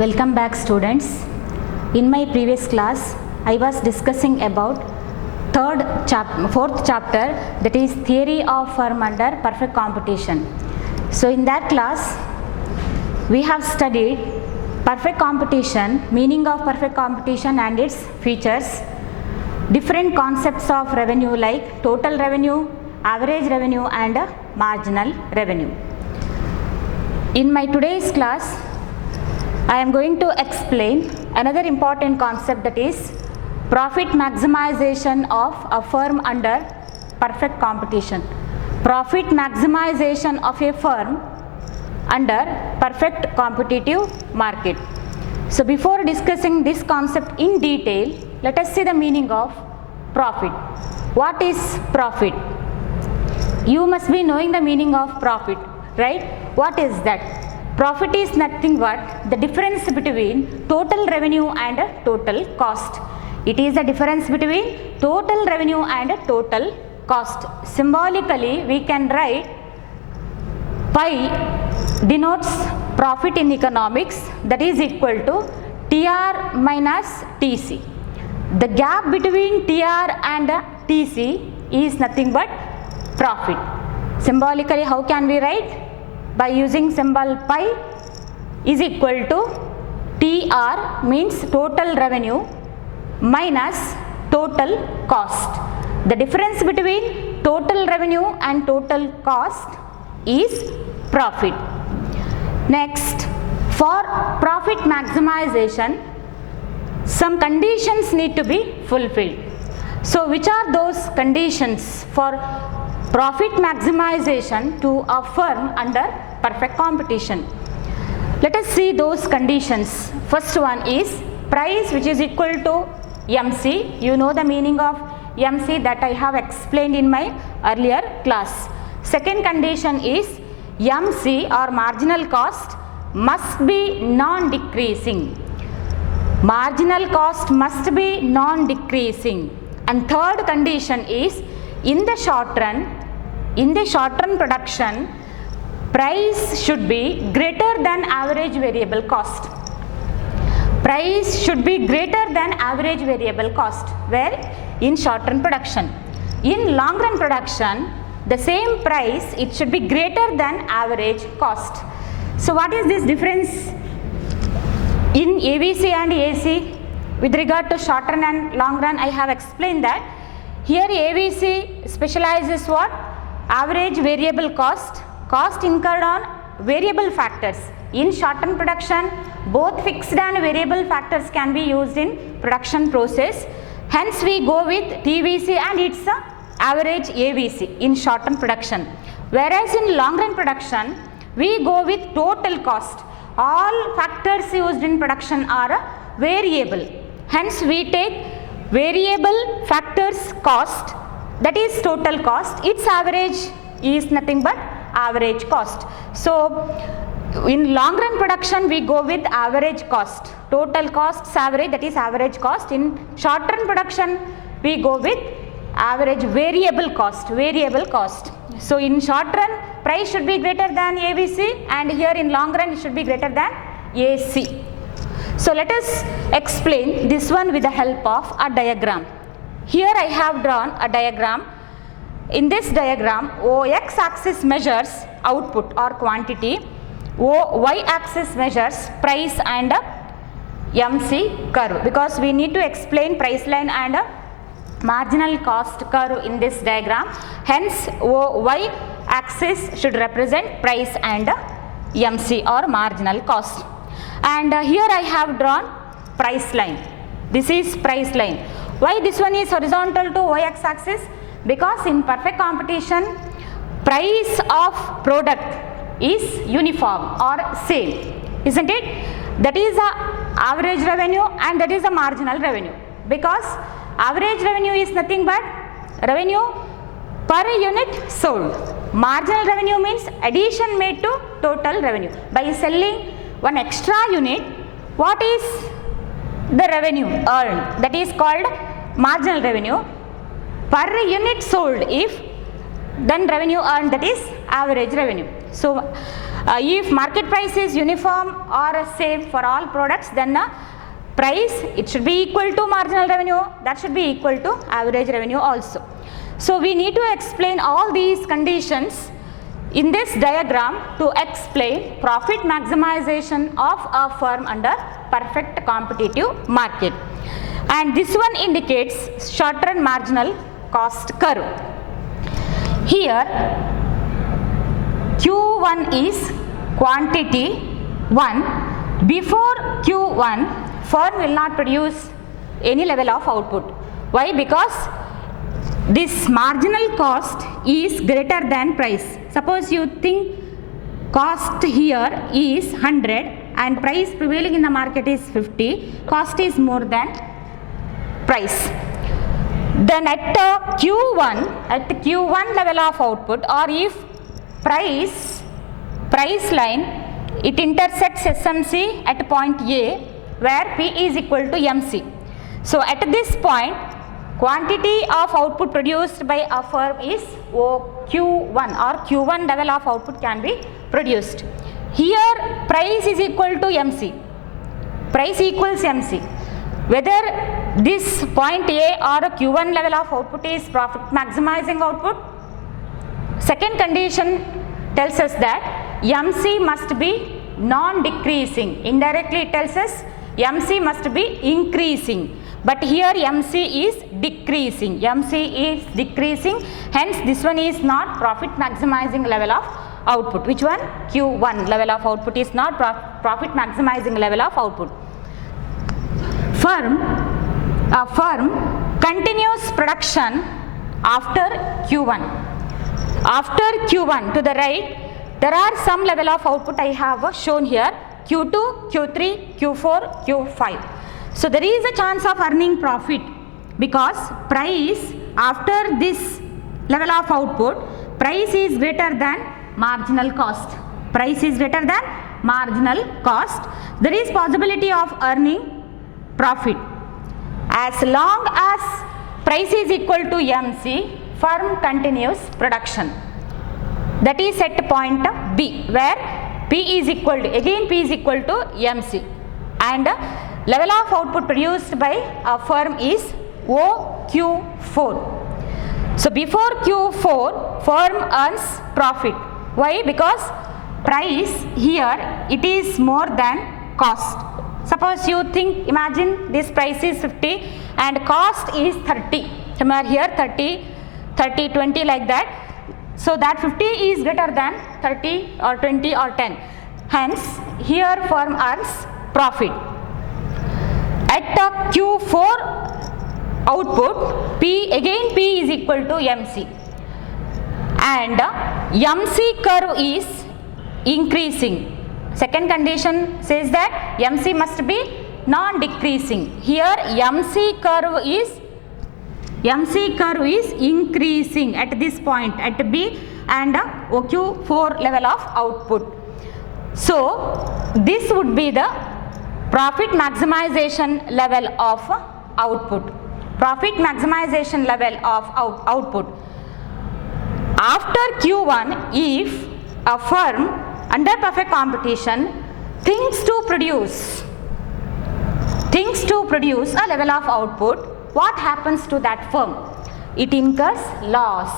Welcome back, students. In my previous class I was discussing about fourth chapter, that is theory of firm under perfect competition. So in that class we have studied perfect competition, meaning of perfect competition and its features, different concepts of revenue like total revenue, average revenue and marginal revenue. In my today's class I am going to explain another important concept, that is profit maximization of a firm under perfect competition. Profit maximization of a firm under perfect competitive market. So before discussing this concept in detail, let us see the meaning of profit. What is profit? You must be knowing the meaning of profit, right? What is that? Profit is nothing but the difference between total revenue and total cost. It is the difference between total revenue and total cost. Symbolically, we can write pi denotes profit in economics, that is equal to TR minus TC. The gap between TR and TC is nothing but profit. Symbolically, how can we write? By using symbol pi is equal to TR means total revenue minus total cost. The difference between total revenue and total cost is profit. Next, for profit maximization, some conditions need to be fulfilled. So which are those conditions for profit maximization to a firm under perfect competition? Let us see those conditions. First one is price, which is equal to MC. You know the meaning of MC, that I have explained in my earlier class. Second condition is MC or marginal cost must be non-decreasing. Marginal cost must be non-decreasing. And third condition is in the short run production, price should be greater than average variable cost. Price should be greater than average variable cost, where in short run production. In long run production, the same price, it should be greater than average cost. So what is this difference in AVC and AC with regard to short run and long run? I have explained that. Here AVC specializes what? Average variable cost, cost incurred on variable factors. In short-term production, both fixed and variable factors can be used in production process. Hence we go with TVC and its average AVC in short-term production. Whereas in long-run production, we go with total cost. All factors used in production are variable. Hence we take variable factors cost, that is total cost. Its average is nothing but average cost. So in long run production we go with average cost, total costs average, that is average cost. In short run production we go with average variable cost, So in short run price should be greater than AVC, and here in long run it should be greater than AC. So let us explain this one with the help of a diagram. Here I have drawn a diagram. In this diagram, OX axis measures output or quantity, Y axis measures price and MC curve, because we need to explain price line and marginal cost curve in this diagram. Hence Y axis should represent price and MC or marginal cost. And here I have drawn price line. This is price line. Why this one is horizontal to Y-x axis? Because in perfect competition, price of product is uniform or same, isn't it? That is the average revenue and that is the marginal revenue, because average revenue is nothing but revenue per unit sold. Marginal revenue means addition made to total revenue. By selling one extra unit, what is the revenue earned? That is called marginal revenue. Per unit sold, if then revenue earned, that is average revenue. So If market price is uniform or same for all products, then price, it should be equal to marginal revenue, that should be equal to average revenue also. So we need to explain all these conditions in this diagram to explain profit maximization of a firm under perfect competitive market. And this one indicates short-run marginal cost curve. Here Q1 is quantity 1. Before Q1, firm will not produce any level of output. Why? Because this marginal cost is greater than price. Suppose you think cost here is 100 and price prevailing in the market is 50, cost is more than price. Then at Q1 level of output, or if price line, it intersects SMC at point A where P is equal to MC. So at this point, quantity of output produced by a firm is Q1, or Q1 level of output can be produced. Here price is equal to MC, price equals MC. Whether this point A or a Q1 level of output is profit maximizing output, second condition tells us that MC must be non-decreasing. Indirectly it tells us MC must be increasing. But here MC is decreasing. MC is decreasing. Hence this one is not profit maximizing level of output. Which one? Q1 level of output is not profit maximizing level of output. A firm continues production after Q1. After Q1 to the right, there are some level of output I have shown here, Q2, Q3, Q4, Q5. So there is a chance of earning profit because price after this level of output, price is greater than marginal cost. Price is greater than marginal cost. There is possibility of earning profit. As long as price is equal to MC, firm continues production. That is at point B where P is equal to, again P is equal to MC, and level of output produced by a firm is OQ4. So before Q4, firm earns profit. Why? Because price here it is more than cost. Suppose you think, imagine this price is 50 and cost is 30. Somewhere here 30, 20 like that. So that 50 is greater than 30 or 20 or 10. Hence here firm earns profit. At Q4 output, P is equal to MC, and MC curve is increasing. Second condition says that MC must be non-decreasing. Here MC curve is increasing at this point at B and OQ4 level of output. So this would be the profit maximization level of output. Profit maximization level of output. After Q1, if a firm under perfect competition thinks to produce a level of output, what happens to that firm? It incurs loss.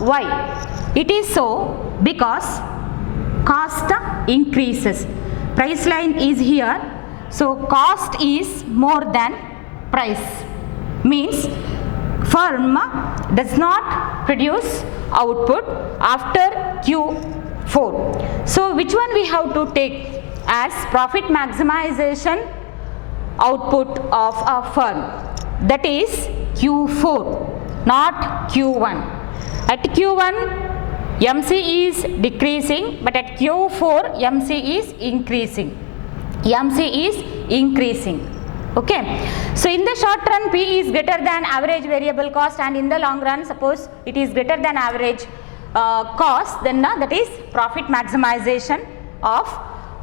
Why? It is so because cost increases. Price line is here, so cost is more than price. Means firm does not produce output after Q4. So which one we have to take as profit maximization output of a firm? That is Q4, not Q1. At Q1 MC is decreasing, but at Q4 MC is increasing. Okay. So in the short run P is greater than average variable cost, and in the long run suppose it is greater than average cost, then that is profit maximization of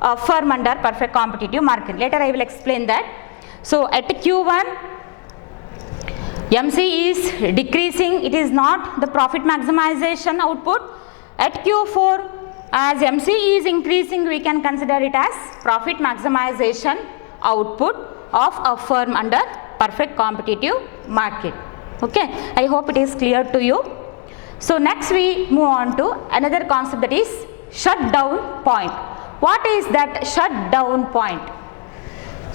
a firm under perfect competitive market. Later I will explain that. So at Q1 MC is decreasing, it is not the profit maximization output. At Q4 As MC is increasing, we can consider it as profit maximization output of a firm under perfect competitive market. Okay, I hope it is clear to you. So next we move on to another concept, that is shutdown point. What is that shutdown point?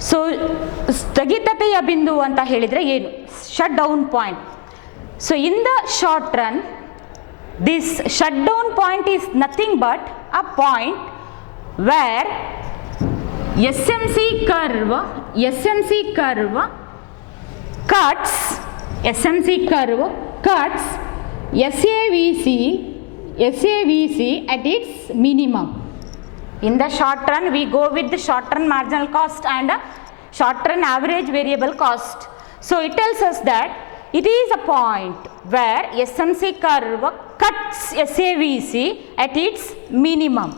So ಸ್ಥಗಿತತೆಯ ಬಿಂದು ಅಂತ ಹೇಳಿದರೆ ಏನು? Shutdown point. So in the short run, this shutdown point is nothing but a point where SMC curve cuts SAVC at its minimum. In the short run, we go with the short run marginal cost and short run average variable cost. So it tells us that it is a point where SMC curve cuts SAVC at its minimum.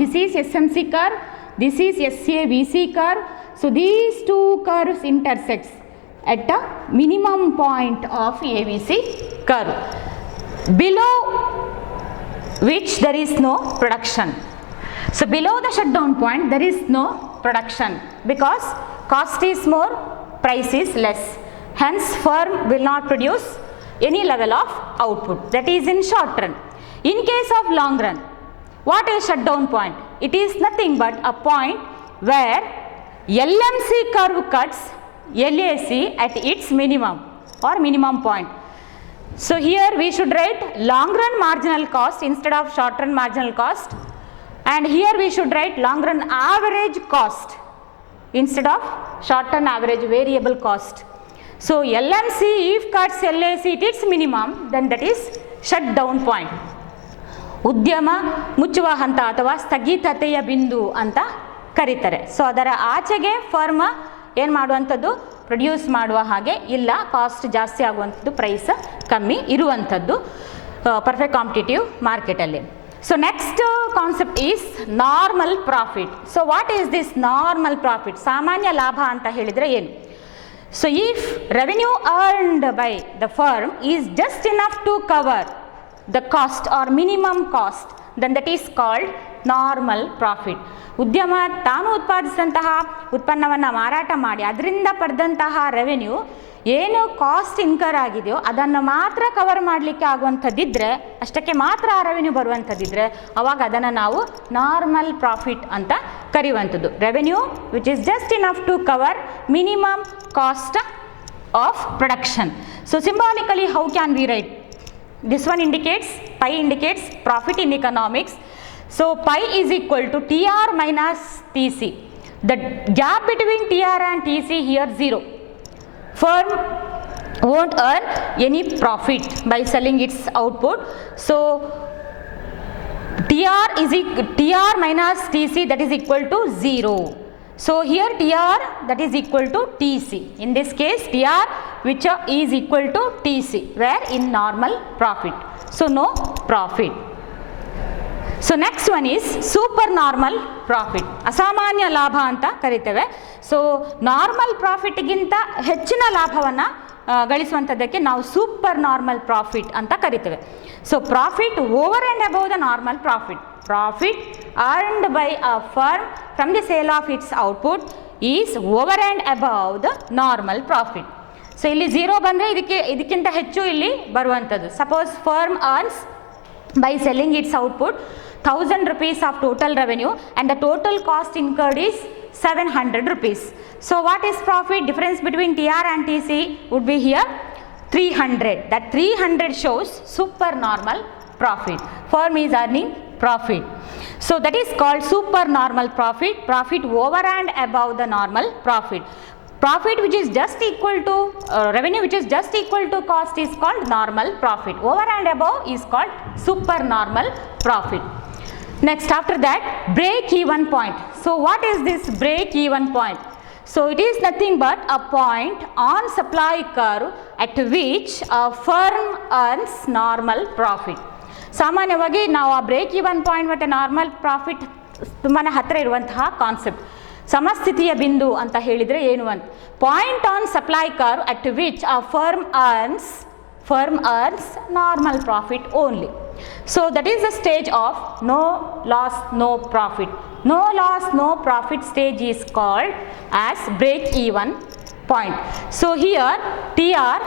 This is SMC curve, this is SAVC curve. So these two curves intersects at a minimum point of ABC curve, below which there is no production. So below the shutdown point there is no production because cost is more, price is less. Hence firm will not produce any level of output. That is in short run. In case of long run, what is shutdown point? It is nothing but a point where LMC curve cuts LAC at its minimum or minimum point. So here we should write long run marginal cost instead of short run marginal cost, and here we should write long run average cost instead of short run average variable cost. So LMC if cuts LAC at its minimum, then that is shutdown point. ಉದ್ಯಮ ಮುಚ್ಚುವ ಹಂತ ಅಥವಾ ಸ್ಥಗಿತತೆಯ ಬಿಂದು ಅಂತ ಕರೀತಾರೆ. So ಅದರ ಆಚೆಗೆ firm ಏನು ಮಾಡುವಂಥದ್ದು, ಪ್ರೊಡ್ಯೂಸ್ ಮಾಡುವ ಹಾಗೆ ಇಲ್ಲ, ಕಾಸ್ಟ್ ಜಾಸ್ತಿ ಆಗುವಂಥದ್ದು, ಪ್ರೈಸ್ ಕಮ್ಮಿ ಇರುವಂಥದ್ದು ಪರ್ಫೆಕ್ಟ್ ಕಾಂಪಿಟೇಟಿವ್ ಮಾರ್ಕೆಟಲ್ಲಿ. So next concept is normal profit. So what is this normal profit? ಸಾಮಾನ್ಯ ಲಾಭ ಅಂತ ಹೇಳಿದರೆ ಏನು? So if revenue earned by the firm is just enough to cover the cost or minimum cost, then that is called normal profit. ಉದ್ಯಮ ತಾನು ಉತ್ಪಾದಿಸಿದಂತಹ ಉತ್ಪನ್ನವನ್ನು ಮಾರಾಟ ಮಾಡಿ ಅದರಿಂದ ಪಡೆದಂತಹ ರೆವೆನ್ಯೂ ಏನು ಕಾಸ್ಟ್ ಇನ್ಕರ್ ಆಗಿದೆಯೋ ಅದನ್ನು ಮಾತ್ರ ಕವರ್ ಮಾಡಲಿಕ್ಕೆ ಆಗುವಂಥದ್ದಿದ್ದರೆ, ಅಷ್ಟಕ್ಕೆ ಮಾತ್ರ ಆ ರೆವೆನ್ಯೂ ಬರುವಂಥದ್ದಿದ್ದರೆ ಅವಾಗ ಅದನ್ನು ನಾವು ನಾರ್ಮಲ್ ಪ್ರಾಫಿಟ್ ಅಂತ ಕರೆಯುವಂಥದ್ದು. Revenue which is just enough to cover minimum cost of production. So symbolically how can we write? This one indicates, pi indicates profit in economics. So pi is equal to TR minus TC. The gap between TR and TC here 0. Firm won't earn any profit by selling its output. So TR minus TC, that is equal to 0. So here TR, that is equal to TC. In this case TR which is equal to TC, where in normal profit. So no profit. So next one is super normal profit. ಅಸಾಮಾನ್ಯ ಲಾಭ ಅಂತ ಕರಿತೇವೆ. So normal ಪ್ರಾಫಿಟ್ಗಿಂತ ಹೆಚ್ಚಿನ ಲಾಭವನ್ನು ಗಳಿಸುವಂಥದ್ದಕ್ಕೆ ನಾವು super normal profit ಅಂತ ಕರಿತೇವೆ. So profit over and above the normal profit. Profit earned by a firm from the sale of its output is over and above the normal profit. So ಇಲ್ಲಿ 0 ಬಂದರೆ ಇದಕ್ಕಿಂತ ಹೆಚ್ಚು ಇಲ್ಲಿ ಬರುವಂಥದ್ದು. Suppose firm earns by selling its output 1000 rupees of total revenue and the total cost incurred is 700 rupees. So what is profit? Difference between TR and TC would be here 300. That 300 shows super normal profit. Firm is earning profit. So that is called super normal profit. Profit over and above the normal profit. Profit which is just equal to revenue which is just equal to cost is called normal profit. Over and above is called super normal profit. Next, after that, break even point. So what is this break even point? So it is nothing but a point on supply curve at which a firm earns normal profit. ಸಾಮಾನ್ಯವಾಗಿ ನಾವು ಆ break even point ಮತ್ತು normal profit ತುಂಬಾ ಹತ್ತಿರ ಇರುವಂತಹ concept. ಸಮಸ್ಥಿತಿಯ ಬಿಂದು ಅಂತ ಹೇಳಿದರೆ ಏನು ಅಂತ, point on supply curve at which a firm earns normal profit only. So that is the stage of no loss, no profit. No loss, no profit stage is called as break even point. So here TR,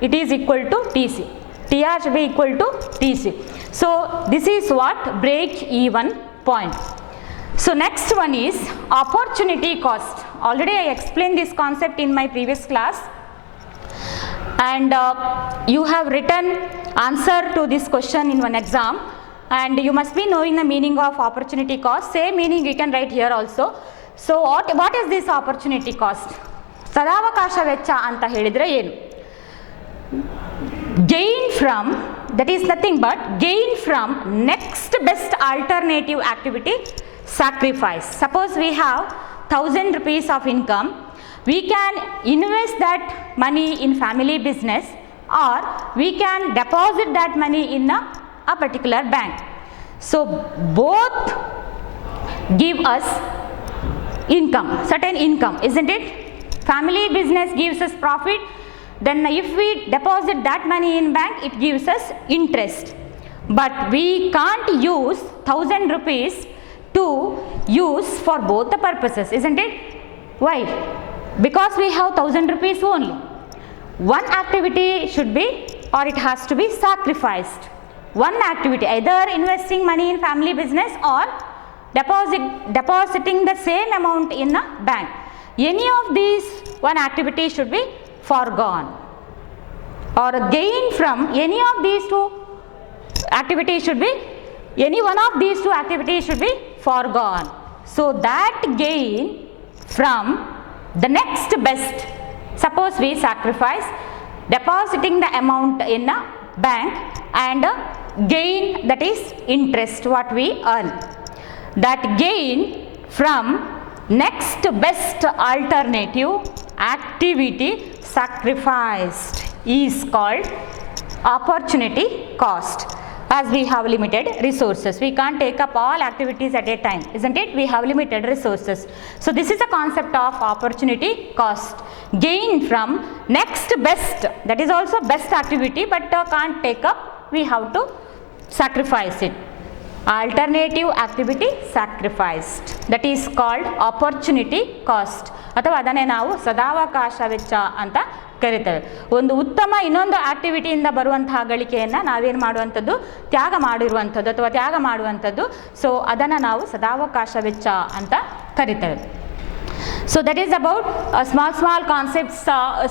it is equal to TC. TR should be equal to TC. So this is what break even point. So next one is opportunity cost. Already I explained this concept in my previous class, and you have written answer to this question in one exam, and you must be knowing the meaning of opportunity cost. Same meaning you can write here also. So what is this opportunity cost? ಸದಾವಕಾಶ ವೆಚ್ಚ ಅಂತ ಹೇಳಿದರೆ ಏನು? Gain from, that is nothing but gain from next best alternative activity sacrifice. Suppose we have 1000 rupees of income, we can invest that money in family business, or we can deposit that money in a particular bank. So both give us income, certain income, isn't it? Family business gives us profit, then if we deposit that money in bank, it gives us interest. But we can't use 1000 rupees to use for both the purposes, isn't it? Why? Because we have 1000 rupees only. One activity should be, or it has to be sacrificed. One activity, either investing money in family business or depositing the same amount in a bank. Any of these one activity should be foregone, or gain from any of these two activities should be, any one of these two activities should be foregone. So that gain from the next best, suppose we sacrifice depositing the amount in a bank and gain, that is interest what we earn. That gain from next best alternative activity sacrificed is called opportunity cost. As we have limited resources, we can't take up all activities at a time, isn't it? We have limited resources. So this is the concept of opportunity cost. Gain from next best, that is also best activity, but can't take up, we have to sacrifice it. Alternative activity sacrificed, that is called opportunity cost, ಅಥವಾ ಅದನ್ನೇ ನಾವು ಸದಾವಕಾಶ ವೆಚ್ಚ ಅಂತ ಕರೀತೇವೆ. ಒಂದು ಉತ್ತಮ ಇನ್ನೊಂದು ಆಕ್ಟಿವಿಟಿಯಿಂದ ಬರುವಂತಹ ಗಳಿಕೆಯನ್ನು ನಾವೇನು ಮಾಡುವಂಥದ್ದು, ತ್ಯಾಗ ಮಾಡಿರುವಂಥದ್ದು ಅಥವಾ ತ್ಯಾಗ ಮಾಡುವಂಥದ್ದು. ಸೊ ಅದನ್ನು ನಾವು ಸದಾವಕಾಶ ವೆಚ್ಚ ಅಂತ ಕರೀತೇವೆ. So that is about small concepts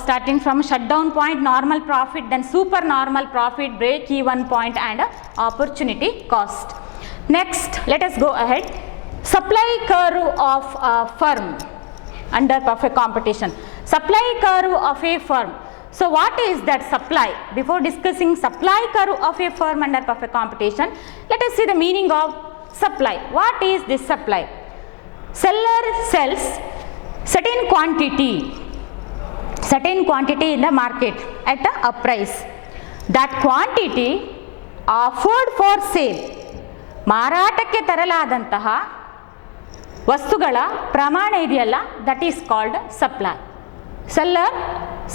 starting from shutdown point, normal profit, then super normal profit, break even point, and opportunity cost. Next, let us go ahead. Supply curve of a firm under perfect competition. Supply curve of a firm. So what is that supply? Before discussing supply curve of a firm under perfect competition, let us see the meaning of supply. What is this supply? Seller sells certain quantity in the market at a price. That quantity offered for sale, ಮಾರಾಟಕ್ಕೆ ತರಲಾದಂತಹ ವಸ್ತುಗಳ ಪ್ರಮಾಣ ಇದೆಯಲ್ಲ, that is called supply. Seller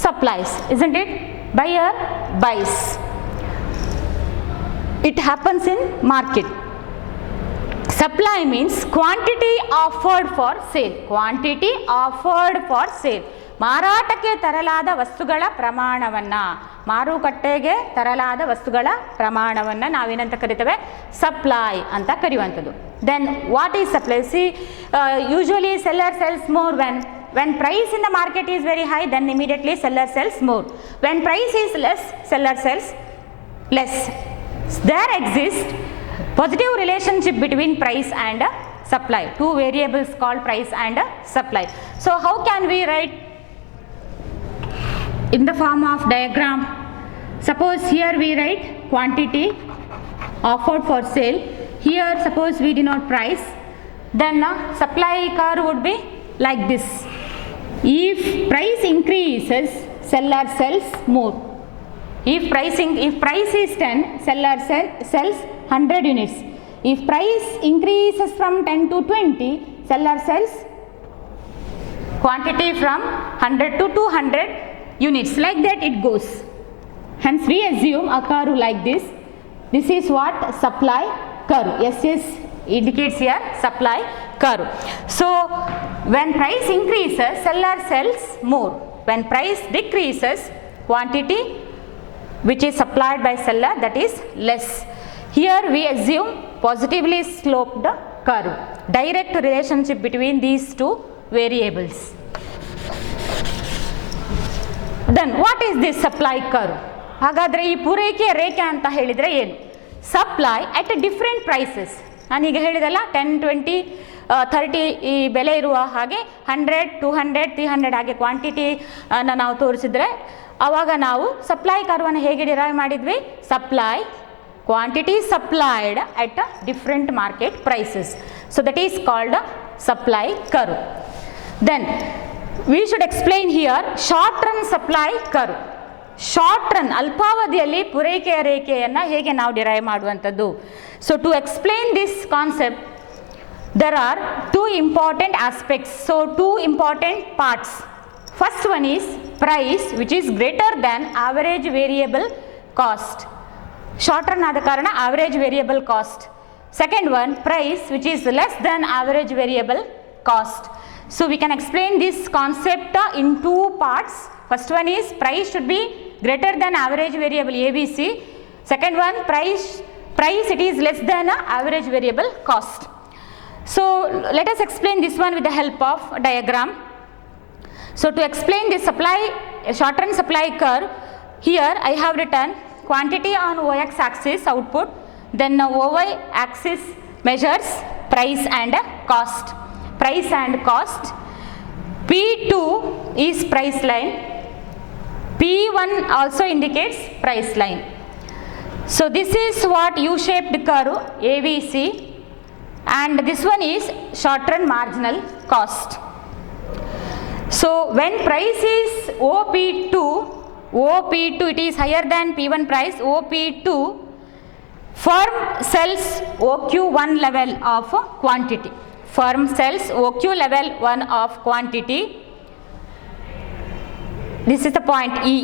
supplies, isn't it? Buyer buys. It happens in market. Supply means quantity offered for sale. Quantity offered for sale. ಮಾರಾಟಕ್ಕೆ ತರಲಾದ ವಸ್ತುಗಳ ಪ್ರಮಾಣವನ್ನು, ಮಾರುಕಟ್ಟೆಗೆ ತರಲಾದ ವಸ್ತುಗಳ ಪ್ರಮಾಣವನ್ನು ನಾವೇನಂತ ಕರಿತೇವೆ? ಸಪ್ಲೈ ಅಂತ ಕರೆಯುವಂಥದ್ದು. Then what is supply? See, usually seller sells more when price in the market is very high, then immediately seller sells more. When price is less, seller sells less. There exists positive relationship between price and supply. Two variables called price and supply. So how can we write in the form of diagram? Suppose here we write quantity offered for sale. Here suppose we denote price. Then supply curve would be like this. If price increases, seller sells more. If price is 10, seller sells 100 units. If price increases from 10 to 20, seller sells quantity from 100 to 200 units. Like that it goes. Hence we assume a curve like this. This is what supply curve. SS indicates here supply curve. So when price increases, seller sells more. When price decreases, quantity which is supplied by seller, that is less. Here we assume positively sloped curve, direct relationship between these two variables. Then what is this supply curve? ಹಾಗಾದರೆ ಈ ಪೂರೈಕೆಯ ರೇಖೆ ಅಂತ ಹೇಳಿದರೆ ಏನು? Supply at different prices. ನಾನೀಗ ಹೇಳಿದಲ್ಲ 10, 20, 30 ಈ ಬೆಲೆ ಇರುವ ಹಾಗೆ 100, 200, 300 ಹಾಗೆ ಕ್ವಾಂಟಿಟಿ ನಾವು ತೋರಿಸಿದ್ರೆ ಆವಾಗ ನಾವು ಸಪ್ಲೈ ಕರ್ವನ್ನು ಹೇಗೆ ಡಿರೈವ್ ಮಾಡಿದ್ವಿ? Supply quantity supplied at different market prices. So that is called supply curve. Then we should explain here short run supply curve. Short run ಅಲ್ಪಾವಧಿಯಲ್ಲಿ ಪೂರೈಕೆಯ ರೇಖೆಯನ್ನು ಹೇಗೆ ನಾವು ಡಿರೈವ್ ಮಾಡುವಂಥದ್ದು? So to explain this concept there are two important aspects. So two important parts. First one is price which is greater than average variable cost. Short run ಆದ ಕಾರಣ average variable cost. Second one, price which is less than average variable cost. So we can explain this concept in two parts. First one is price should be greater than average variable ABC. Second one, price it is less than average variable cost. So let us explain this one with the help of diagram. So to explain this short run supply curve, here I have written quantity on OX axis output, then OY axis measures price and cost. Price and cost. P2 is price line. P1 also indicates price line. So this is what U-shaped curve ABC, and this one is short run marginal cost. So when price is OP2 it is higher than P1 price. OP2, firm sells OQ1 level of quantity. Firm sells OQ level 1 of quantity. This is the point E,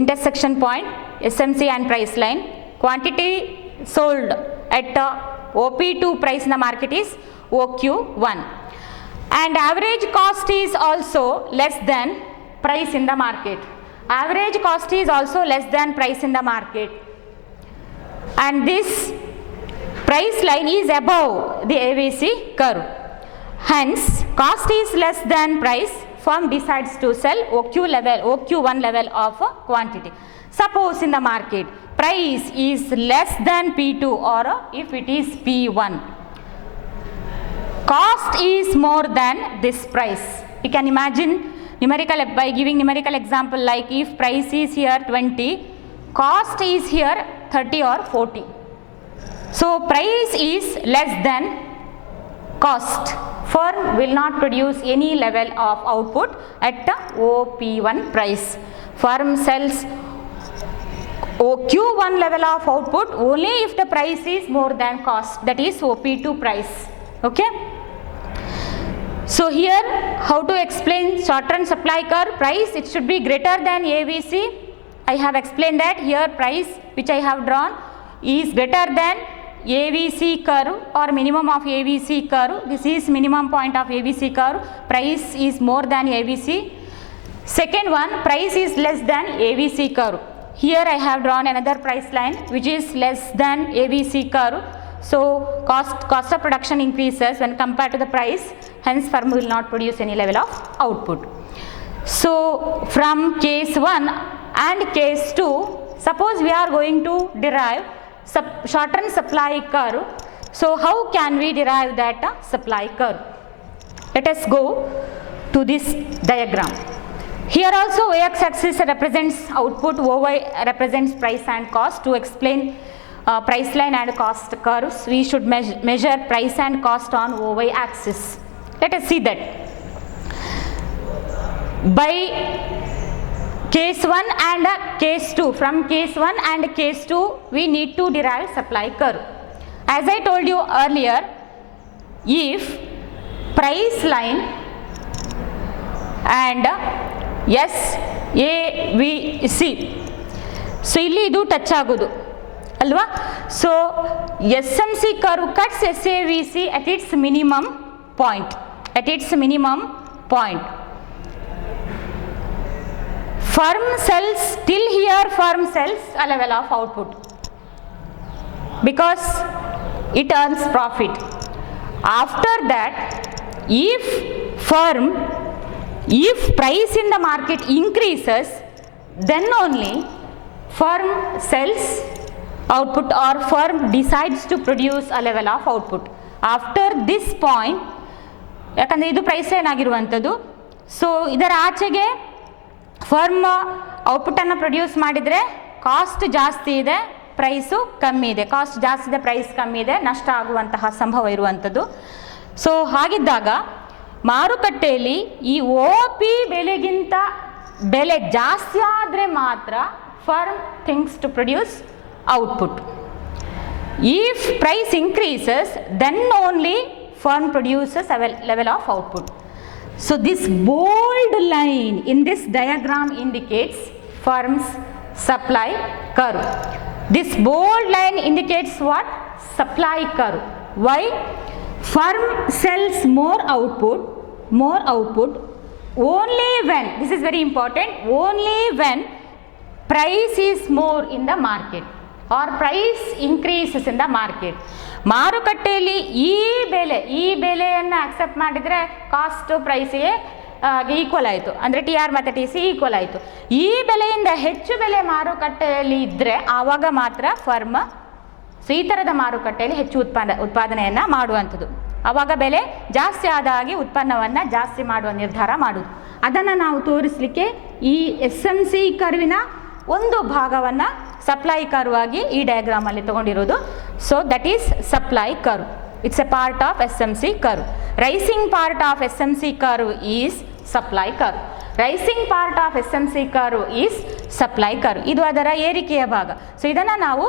intersection point SMC and price line. Quantity sold at OP2 price in the market is OQ1, and average cost is also less than price in the market. Average cost is also less than price in the market, and this price line is above the ABC curve. Hence cost is less than price. Firm decides to sell OQ1 level of quantity. Suppose in the market price is less than P2, or if it is P1, cost is more than this price. You can imagine by giving numerical example, like if price is here 20, cost is here 30 or 40. So price is less than cost. Firm will not produce any level of output at OP1 price. Firm sells OQ1 level of output only if the price is more than cost, that is OP2 price. Okay. So here how to explain short run supply curve? Price, it should be greater than ABC. I have explained that. Here price which I have drawn is greater than ABC curve or minimum of ABC curve. This is minimum point of ABC curve. Price is more than ABC. Second one, price is less than ABC curve. Here I have drawn another price line which is less than ABC curve. So cost of production increases when compared to the price, hence firm will not produce any level of output. So from case 1 and case 2, suppose we are going to derive short run supply curve. So how can we derive that supply curve? Let us go to this diagram. Here also X axis represents output, OY represents price and cost. To explain price line and cost curves, we should measure price and cost on OY axis. Let us see that. By case 1 and case 2, from case 1 and case 2, we need to derive supply curve. As I told you earlier, if price line and SAVC, so ಇಲ್ಲಿ ಇದು touch ಆಗೋದು ಅಲ್ವಾ? So SMC curve cuts SAVC at its minimum point. At its minimum point. Firm sells, till here firm sells a level of output because it earns profit. After that, if price in the market increases, then only firm sells output or firm decides to produce a level of output. After this point, ಯಾಕಂದರೆ ಇದು price line ಆಗಿರುವಂಥದ್ದು, so ಇದರ ಆಚೆಗೆ firm ಔಟ್ಪುಟ್ಟನ್ನು produce ಮಾಡಿದರೆ cost ಜಾಸ್ತಿ ಇದೆ, price ಕಮ್ಮಿ ಇದೆ, ಕಾಸ್ಟ್ ಜಾಸ್ತಿ ಇದೆ, ಪ್ರೈಸ್ ಕಮ್ಮಿ ಇದೆ, ನಷ್ಟ ಆಗುವಂತಹ ಸಂಭವ ಇರುವಂಥದ್ದು. ಸೊ ಹಾಗಿದ್ದಾಗ ಮಾರುಕಟ್ಟೆಯಲ್ಲಿ ಈ ಒ ಪಿ ಬೆಲೆಗಿಂತ ಬೆಲೆ ಜಾಸ್ತಿ ಆದರೆ ಮಾತ್ರ firm thinks to produce output. If price increases then only firm produces a level of output. So this bold line in this diagram indicates firm's supply curve. This bold line indicates what? Supply curve. Why? Firm sells more output only when, this is very important, only when price is more in the market or price increases in the market. ಮಾರುಕಟ್ಟೆಯಲ್ಲಿ ಈ ಬೆಲೆಯನ್ನು accept ಮಾಡಿದರೆ cost ಪ್ರೈಸಿಗೆ equal ಆಯಿತು, ಅಂದರೆ T R ಮತ್ತು T C equal ಆಯಿತು. ಈ ಬೆಲೆಯಿಂದ ಹೆಚ್ಚು ಬೆಲೆ ಮಾರುಕಟ್ಟೆಯಲ್ಲಿ ಇದ್ದರೆ ಆವಾಗ ಮಾತ್ರ ಫರ್ಮ್ ಈ ಥರದ ಮಾರುಕಟ್ಟೆಯಲ್ಲಿ ಹೆಚ್ಚು ಉತ್ಪಾದನೆಯನ್ನು ಮಾಡುವಂಥದ್ದು. ಆವಾಗ ಬೆಲೆ ಜಾಸ್ತಿ ಆದ ಹಾಗೆ ಉತ್ಪನ್ನವನ್ನು ಜಾಸ್ತಿ ಮಾಡುವ ನಿರ್ಧಾರ ಮಾಡೋದು. ಅದನ್ನು ನಾವು ತೋರಿಸಲಿಕ್ಕೆ ಈ SMC ಕರ್ವಿನ ಒಂದು ಭಾಗವನ್ನು ಸಪ್ಲೈ ಕರ್ವ್ ಆಗಿ ಈ ಡಯಾಗ್ರಾಮಲ್ಲಿ ತೊಗೊಂಡಿರೋದು. So that is supply curve. It's a part of SMC curve. Rising part of SMC curve is supply curve. Rising part of SMC curve is supply curve. ಇದು ಅದರ ಏರಿಕೆಯ ಭಾಗ. ಸೊ ಇದನ್ನು ನಾವು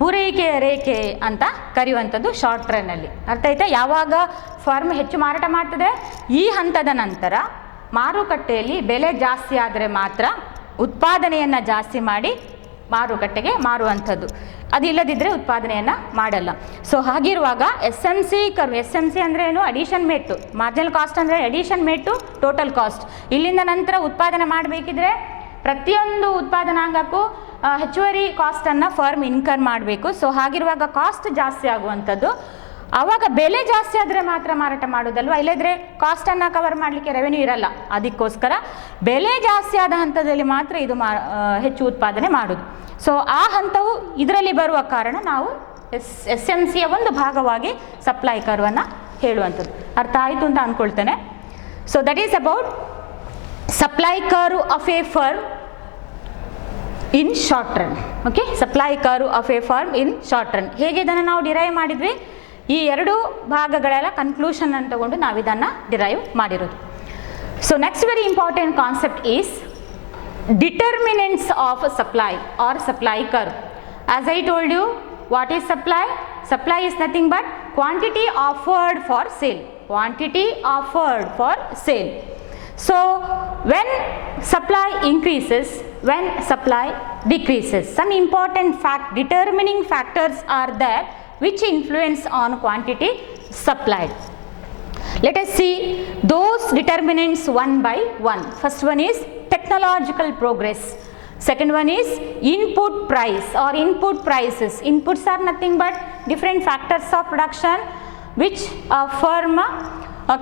ಪೂರೈಕೆಯ ರೇಖೆ ಅಂತ ಕರೆಯುವಂಥದ್ದು ಶಾರ್ಟ್ ರನ್ನಲ್ಲಿ. ಅರ್ಥ ಆಯ್ತಾ? ಯಾವಾಗ ಫರ್ಮ್ ಹೆಚ್ಚು ಮಾರಾಟ ಮಾಡ್ತದೆ, ಈ ಹಂತದ ನಂತರ ಮಾರುಕಟ್ಟೆಯಲ್ಲಿ ಬೆಲೆ ಜಾಸ್ತಿ ಆದರೆ ಮಾತ್ರ ಉತ್ಪಾದನೆಯನ್ನು ಜಾಸ್ತಿ ಮಾಡಿ ಮಾರುಕಟ್ಟೆಗೆ ಮಾರುವಂಥದ್ದು. ಅದಿಲ್ಲದಿದ್ದರೆ ಉತ್ಪಾದನೆಯನ್ನು ಮಾಡಲ್ಲ. ಸೊ ಹಾಗಿರುವಾಗ SMC ಕರ್ವ್, SMC ಅಂದರೆ ಏನು? Addition made to marginal cost ಅಂದರೆ addition made to total cost. ಇಲ್ಲಿಂದ ನಂತರ ಉತ್ಪಾದನೆ ಮಾಡಬೇಕಿದ್ರೆ ಪ್ರತಿಯೊಂದು ಉತ್ಪಾದನಾಂಗಕ್ಕೂ ಹೆಚ್ಚುವರಿ ಕಾಸ್ಟನ್ನು ಫರ್ಮ್ ಇನ್ಕರ್ ಮಾಡಬೇಕು. ಸೊ ಹಾಗಿರುವಾಗ ಕಾಸ್ಟ್ ಜಾಸ್ತಿ ಆಗುವಂಥದ್ದು. ಆವಾಗ ಬೆಲೆ ಜಾಸ್ತಿ ಆದರೆ ಮಾತ್ರ ಮಾರಾಟ ಮಾಡೋದಲ್ವ, ಇಲ್ಲದ್ರೆ ಕಾಸ್ಟನ್ನು ಕವರ್ ಮಾಡಲಿಕ್ಕೆ ರೆವೆನ್ಯೂ ಇರಲ್ಲ. ಅದಕ್ಕೋಸ್ಕರ ಬೆಲೆ ಜಾಸ್ತಿ ಆದ ಹಂತದಲ್ಲಿ ಮಾತ್ರ ಇದು ಹೆಚ್ಚು ಉತ್ಪಾದನೆ ಮಾಡೋದು. ಸೊ ಆ ಹಂತವು ಇದರಲ್ಲಿ ಬರುವ ಕಾರಣ ನಾವು SMCಯ ಒಂದು ಭಾಗವಾಗಿ ಸಪ್ಲೈ ಕರ್ವನ್ನು ಹೇಳುವಂಥದ್ದು. ಅರ್ಥ ಆಯಿತು ಅಂತ ಅಂದ್ಕೊಳ್ತೇನೆ. So that is about supply curve of a firm in short run. Okay, supply curve of a firm in short run. ಹೇಗೆ ಇದನ್ನು ನಾವು ಡಿರೈವ್ ಮಾಡಿದ್ವಿ? ಈ ಎರಡು ಭಾಗಗಳೆಲ್ಲ ಕನ್ಕ್ಲೂಷನ್ ಅನ್ನು ತಗೊಂಡು ನಾವು ಇದನ್ನು ಡಿರೈವ್ ಮಾಡಿರೋದು. So next very important concept is determinants of supply or supply curve. As I told you, what is supply? Supply is nothing but quantity offered for sale. Quantity offered for sale. So when supply increases, when supply decreases, some important determining factors are there which influence on quantity supplied. Let us see those determinants one by one. First one is technological progress. Second one is input price or input prices. Inputs are nothing but different factors of production which a firm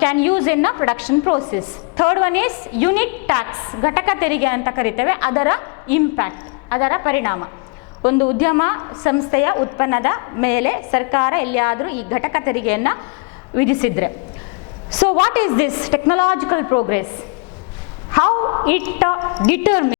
can use in a production process. Third one is unit tax. ಘಟಕ ತೆರಿಗೆ ಅಂತ ಕರಿತೇವೆ. ಅದರ impact, ಅದರ ಪರಿಣಾಮ. ಒಂದು ಉದ್ಯಮ ಸಂಸ್ಥೆಯ ಉತ್ಪನ್ನದ ಮೇಲೆ ಸರ್ಕಾರ ಎಲ್ಲಿಯಾದರೂ ಈ ಘಟಕ ತೆರಿಗೆಯನ್ನು ವಿಧಿಸಿದರೆ. So what is this technological progress? How it determines